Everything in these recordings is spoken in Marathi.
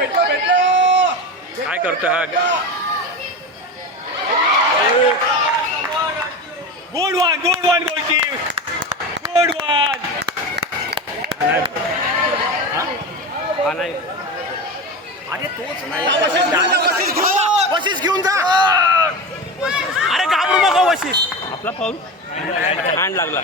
काय करतो हा? गुड वन गोलकी, गुड वन. अरे तोच वशिष घेऊन जा. अरे घाबरू नको वशिष. आपला पाऊल हँड लागला.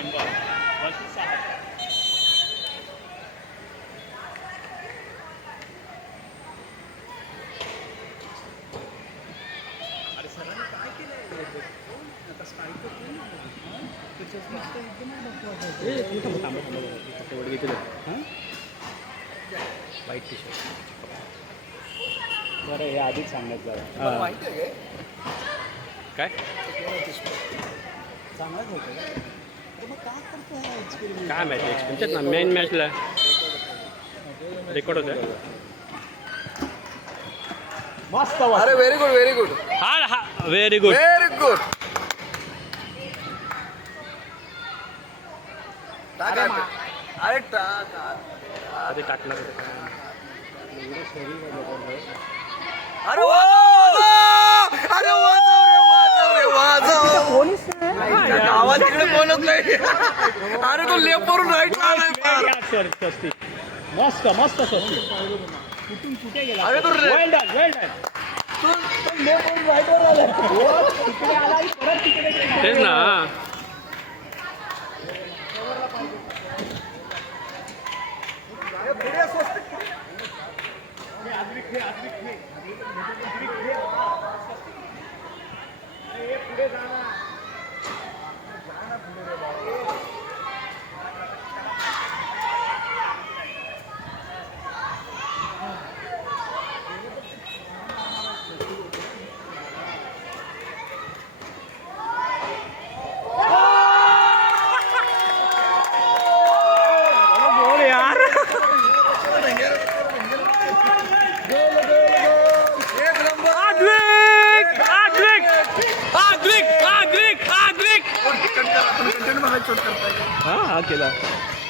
वाईट टी शर्ट बरं हे आधीच सांगण्यात झालं. काय चांगलाच होतं मग काय करतो काय मॅच एक्सपिरियन्स ना मेन मॅचला रेकॉर्ड होतं. मस्त. अरे व्हेरी गुड व्हेरी गुड हा व्हेरी गुड. Very good. अरे टाक. कधी टाकणार अरे अरे वाजव आवाज तिकडे बोलत नाही. अरे तो लेफ्ट वरून राईट मस्त मस्त स्वस्ती. कुठून कुठे गेला? अरे तो वेल डन वेल डन. तू लेफ्ट वरून राईट वर आला. तिकडे आला परत तिकडे गेला. तेच ना. हा केला.